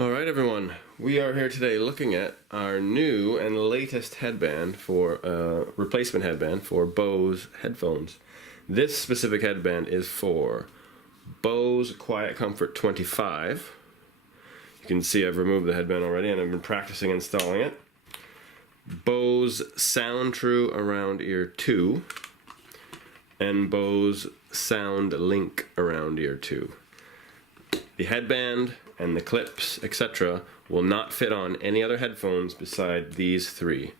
Alright everyone, we are here today looking at our new and latest headband for replacement headband for Bose headphones. This specific headband is for Bose QuietComfort 25. You can see I've removed the headband already and I've been practicing installing it. Bose SoundTrue Around Ear 2 and Bose SoundLink Around Ear 2. The headband and the clips, etc., will not fit on any other headphones beside these three.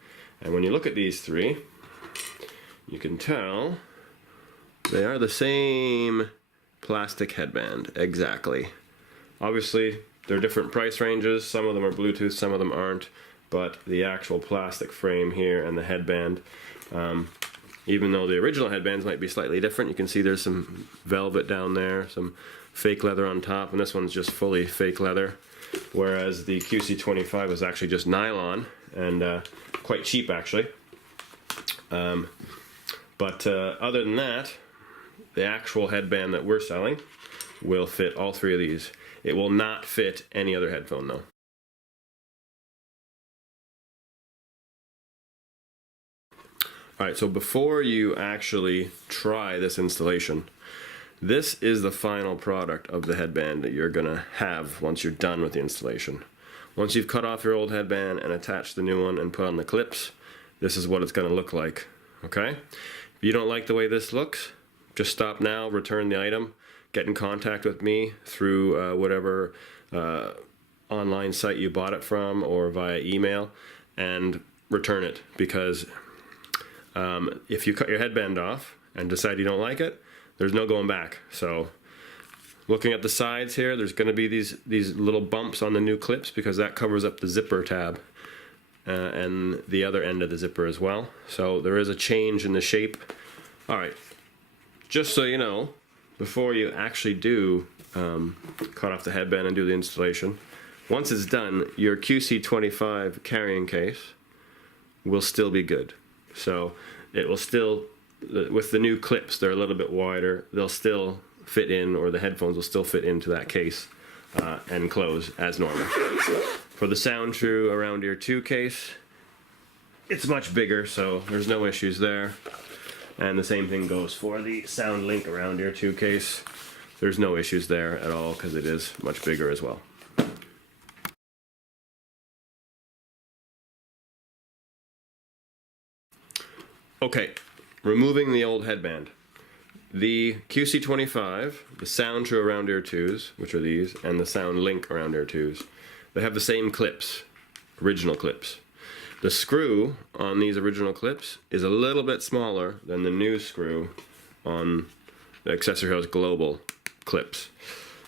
And when you look at these three, you can tell they are the same plastic headband, exactly. Obviously, they're different price ranges. Some of them are Bluetooth, some of them aren't, but the actual plastic frame here and the headband, even though the original headbands might be slightly different, you can see there's some velvet down there, some fake leather on top, and this one's just fully fake leather, whereas the QC25 was actually just nylon and quite cheap actually. But other than that, the actual headband that we're selling will fit all three of these. It will not fit any other headphone though. Alright, so before you actually try this installation, this is the final product of the headband that you're gonna have once you're done with the installation. Once you've cut off your old headband and attached the new one and put on the clips, this is what it's gonna look like, okay? If you don't like the way this looks, just stop now, return the item, get in contact with me through whatever online site you bought it from or via email, and return it, because if you cut your headband off and decide you don't like it, there's no going back. So looking at the sides here, there's going to be these little bumps on the new clips because that covers up the zipper tab and the other end of the zipper as well. So there is a change in the shape. Alright, just so you know, before you actually do cut off the headband and do the installation, once it's done, your QC25 carrying case will still be good. So it will still, with the new clips, they're a little bit wider, they'll still fit in, or the headphones will still fit into that case and close as normal. For the SoundTrue Around Ear 2 case, it's much bigger, so there's no issues there. And the same thing goes for the SoundLink Around Ear 2 case. There's no issues there at all because it is much bigger as well. Okay, removing the old headband. The QC25, the SoundTrue Around Ear 2s, which are these, and the SoundLink Around Ear 2s, they have the same clips, original clips. The screw on these original clips is a little bit smaller than the new screw on the Accessory House Global clips.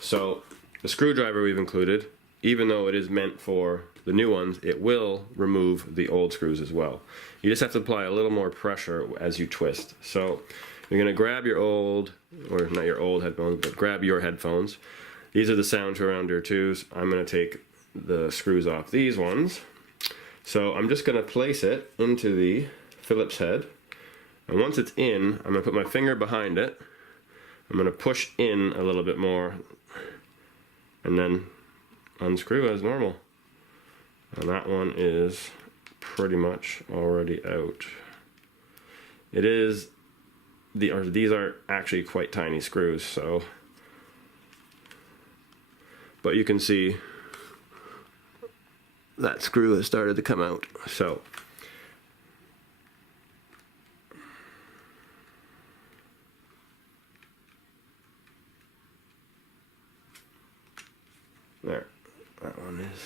So the screwdriver we've included, even though it is meant for the new ones, it will remove the old screws as well. You just have to apply a little more pressure as you twist. So you're going to grab your old, or not your old headphones, but grab your headphones. These are the SoundTrue Around Ear 2s. I'm going to take the screws off these ones. So I'm just going to place it into the Phillips head. And once it's in, I'm going to put my finger behind it. I'm going to push in a little bit more and then unscrew as normal. And that one is pretty much already out. It is, these are actually quite tiny screws, so, but you can see that screw has started to come out. So there, that one is.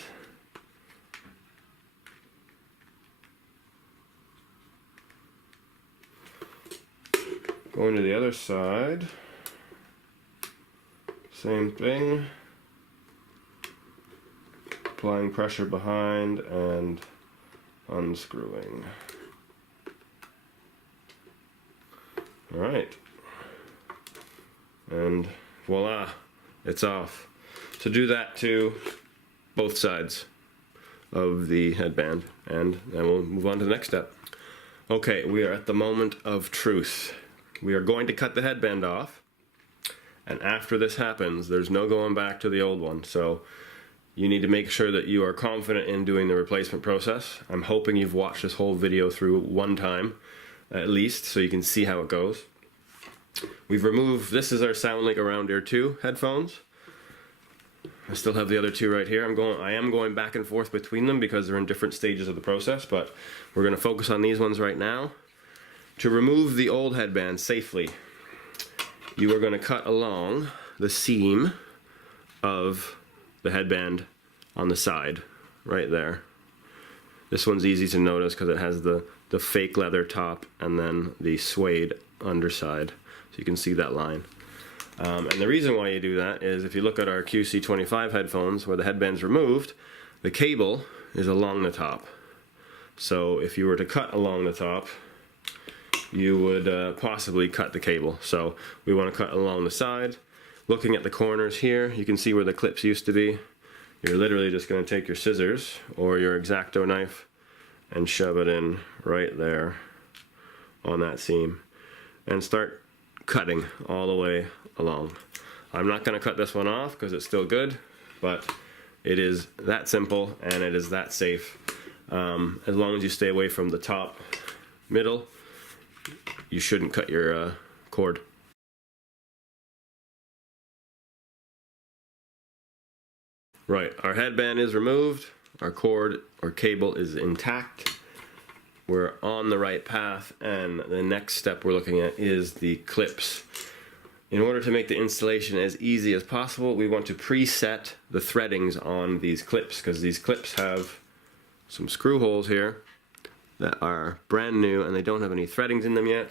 Going to the other side, same thing, applying pressure behind and unscrewing. Alright, and voila, it's off. So do that to both sides of the headband, and then we'll move on to the next step. Okay, we are at the moment of truth. We are going to cut the headband off, and after this happens, there's no going back to the old one. So you need to make sure that you are confident in doing the replacement process. I'm hoping you've watched this whole video through one time, at least, so you can see how it goes. We've removed, this is our SoundLink Around Ear 2 headphones. I still have the other two right here. I am going back and forth between them because they're in different stages of the process, but we're going to focus on these ones right now. To remove the old headband safely, you are going to cut along the seam of the headband on the side, right there. This one's easy to notice because it has the fake leather top and then the suede underside. So you can see that line. And the reason why you do that is if you look at our QC25 headphones where the headband's removed, the cable is along the top. So if you were to cut along the top, you would possibly cut the cable. So we want to cut along the side. Looking at the corners here, you can see where the clips used to be. You're literally just going to take your scissors or your X-Acto knife and shove it in right there on that seam and start cutting all the way along. I'm not going to cut this one off because it's still good, but it is that simple and it is that safe. As long as you stay away from the top middle, you shouldn't cut your cord. Right, our headband is removed, our cord or cable is intact. We're on the right path, and the next step we're looking at is the clips. In order to make the installation as easy as possible, we want to preset the threadings on these clips, because these clips have some screw holes here that are brand new and they don't have any threadings in them yet.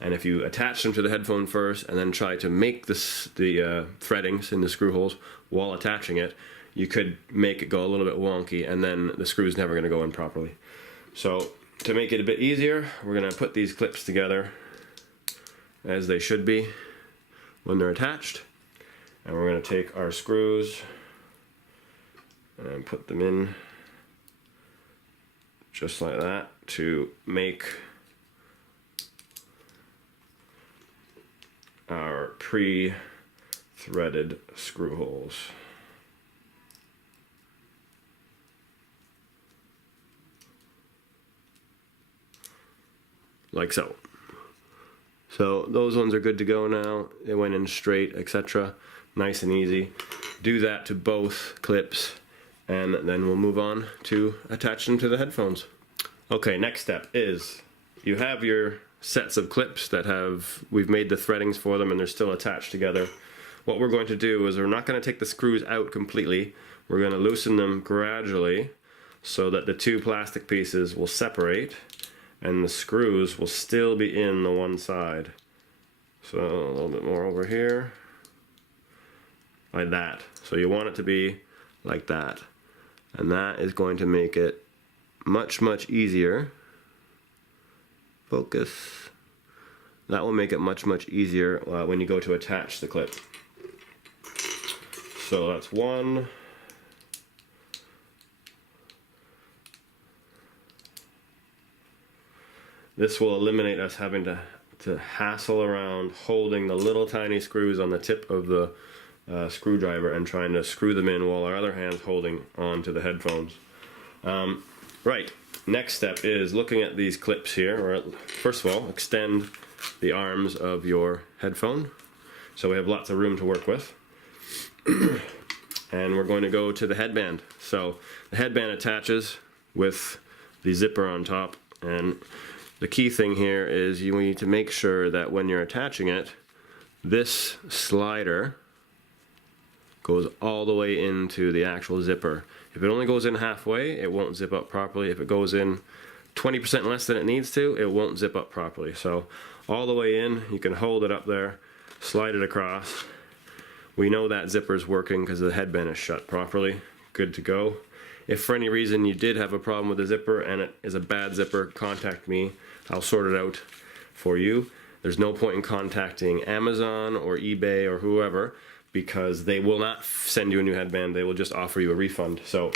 And if you attach them to the headphone first and then try to make the threadings in the screw holes while attaching it, you could make it go a little bit wonky and then the screw's never going to go in properly. So to make it a bit easier, we're going to put these clips together as they should be when they're attached. And we're going to take our screws and put them in just like that to make our pre-threaded screw holes. Like so. So those ones are good to go now. They went in straight, etc. Nice and easy. Do that to both clips and then we'll move on to attach them to the headphones. Okay, next step is you have your sets of clips that we've made the threadings for them and they're still attached together. What we're going to do is we're not going to take the screws out completely. We're going to loosen them gradually so that the two plastic pieces will separate and the screws will still be in the one side. So a little bit more over here, like that. So you want it to be like that. And that is going to make it much, much easier. Focus. That will make it much, much easier when you go to attach the clip. So that's one. This will eliminate us having to hassle around holding the little tiny screws on the tip of the screwdriver and trying to screw them in while our other hand's holding onto the headphones. Right, next step is looking at these clips here. Or first of all, extend the arms of your headphone so we have lots of room to work with. And we're going to go to the headband. So the headband attaches with the zipper on top, and the key thing here is you need to make sure that when you're attaching it, this slider goes all the way into the actual zipper. If it only goes in halfway, it won't zip up properly. If it goes in 20% less than it needs to, it won't zip up properly. So all the way in, you can hold it up there, slide it across. We know that zipper's working because the headband is shut properly. Good to go. If for any reason you did have a problem with the zipper and it is a bad zipper, contact me. I'll sort it out for you. There's no point in contacting Amazon or eBay or whoever because they will not send you a new headband. They will just offer you a refund. So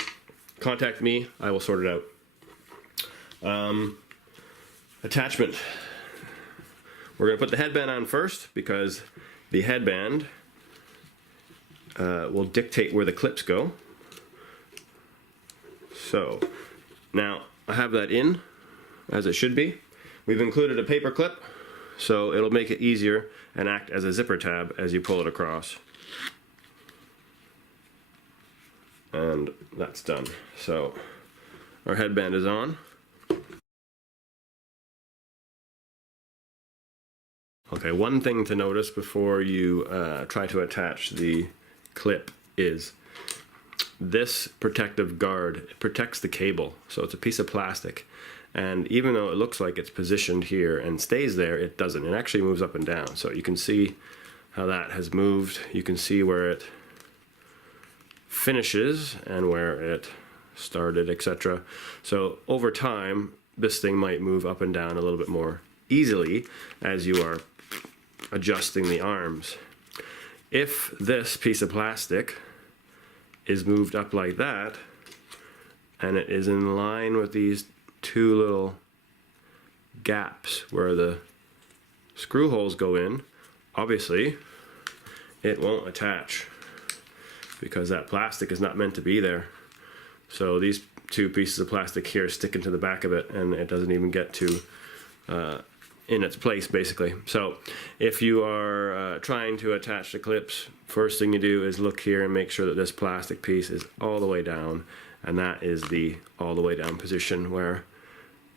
contact me. I will sort it out. Attachment. We're going to put the headband on first because the headband will dictate where the clips go. So now I have that in as it should be. We've included a paper clip, so it'll make it easier and act as a zipper tab as you pull it across. And that's done. So our headband is on. Okay, one thing to notice before you try to attach the clip is this protective guard protects the cable. So it's a piece of plastic. And even though it looks like it's positioned here and stays there, it doesn't. It actually moves up and down. So you can see how that has moved. You can see where it finishes and where it started, etc. So over time, this thing might move up and down a little bit more easily as you are adjusting the arms. If this piece of plastic is moved up like that, and it is in line with these two little gaps where the screw holes go in, obviously it won't attach because that plastic is not meant to be there. So these two pieces of plastic here stick into the back of it, and it doesn't even get to in its place, basically. So if you are trying to attach the clips, first thing you do is look here and make sure that this plastic piece is all the way down, and that is the all the way down position where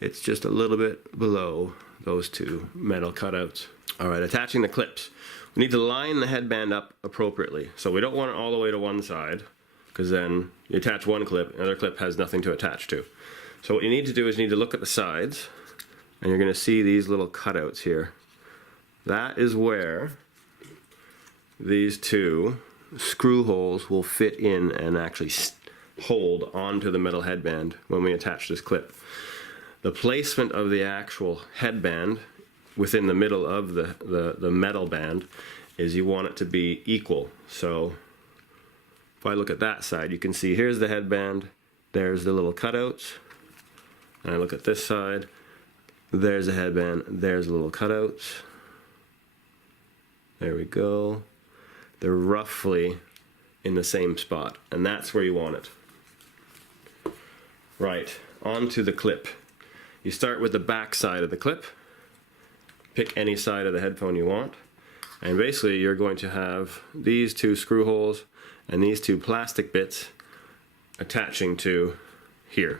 it's just a little bit below those two metal cutouts. All right, attaching the clips. We need to line the headband up appropriately. So we don't want it all the way to one side, because then you attach one clip, another clip has nothing to attach to. So what you need to do is you need to look at the sides, and you're going to see these little cutouts here. That is where these two screw holes will fit in and actually hold onto the metal headband when we attach this clip. The placement of the actual headband within the middle of the metal band is you want it to be equal. So if I look at that side, you can see here's the headband, there's the little cutouts, and I look at this side, there's the headband, there's the little cutouts. There we go. They're roughly in the same spot, and that's where you want it. Right, onto the clip. You start with the back side of the clip. Pick any side of the headphone you want, and basically you're going to have these two screw holes and these two plastic bits attaching to here,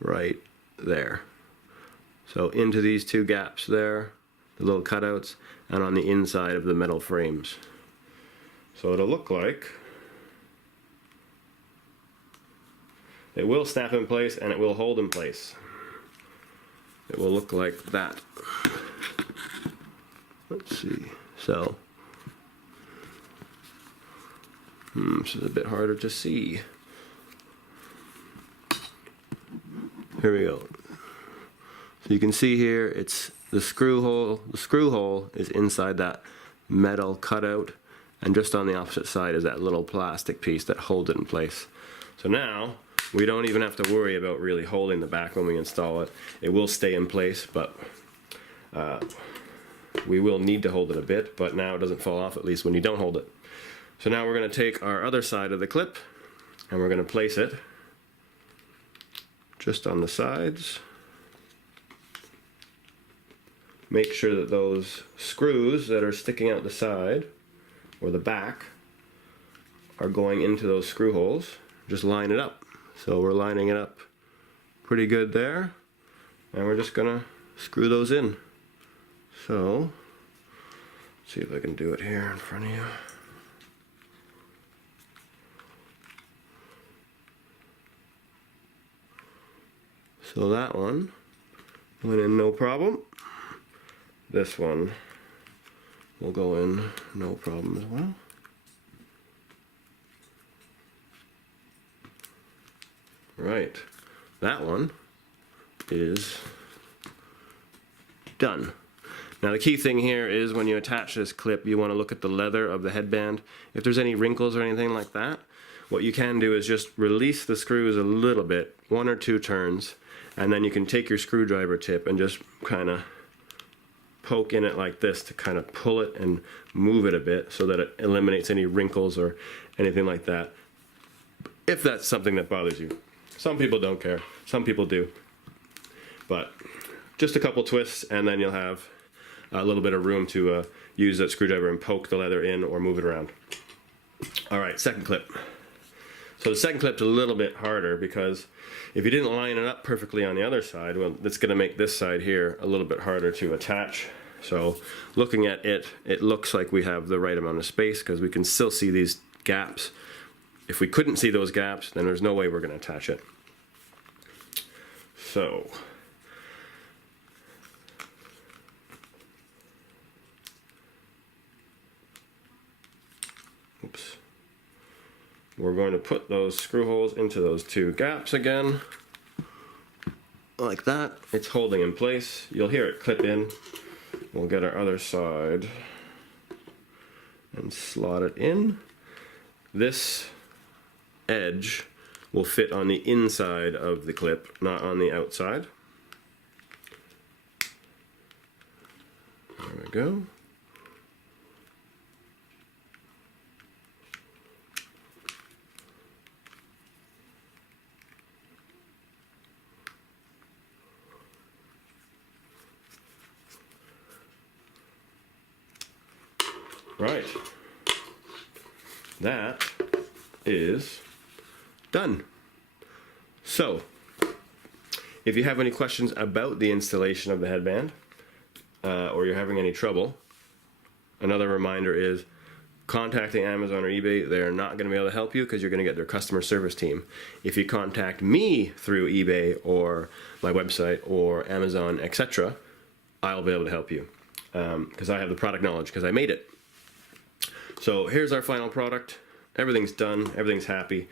right there. So into these two gaps there, the little cutouts, and on the inside of the metal frames. So it'll look like it will snap in place and it will hold in place. It will look like that. Let's see. So this is a bit harder to see. Here we go. So you can see here, it's the screw hole. The screw hole is inside that metal cutout, and just on the opposite side is that little plastic piece that holds it in place. So now we don't even have to worry about really holding the back when we install it. It will stay in place, but we will need to hold it a bit, but now it doesn't fall off, at least when you don't hold it. So now we're going to take our other side of the clip and we're going to place it just on the sides. Make sure that those screws that are sticking out the side or the back are going into those screw holes. Just line it up. So we're lining it up pretty good there, and we're just gonna screw those in. So let's see if I can do it here in front of you. So that one went in no problem. This one will go in no problem as well. Right, that one is done. Now the key thing here is when you attach this clip, you want to look at the leather of the headband. If there's any wrinkles or anything like that, what you can do is just release the screws a little bit, 1 or 2 turns, and then you can take your screwdriver tip and just kind of poke in it like this to kind of pull it and move it a bit so that it eliminates any wrinkles or anything like that, if that's something that bothers you. Some people don't care. Some people do. But just a couple twists, and then you'll have a little bit of room to use that screwdriver and poke the leather in or move it around. All right, second clip. So the second clip's a little bit harder because if you didn't line it up perfectly on the other side, well, that's going to make this side here a little bit harder to attach. So looking at it, it looks like we have the right amount of space because we can still see these gaps. If we couldn't see those gaps, then there's no way we're going to attach it. So oops. We're going to put those screw holes into those two gaps again, like that. It's holding in place. You'll hear it clip in. We'll get our other side and slot it in. This edge will fit on the inside of the clip, not on the outside. There we go. Right, that is done. So, if you have any questions about the installation of the headband, or you're having any trouble, another reminder is contacting Amazon or eBay. They're not going to be able to help you because you're going to get their customer service team. If you contact me through eBay or my website or Amazon, etc., I'll be able to help you because I have the product knowledge because I made it. So here's our final product. Everything's done, everything's happy.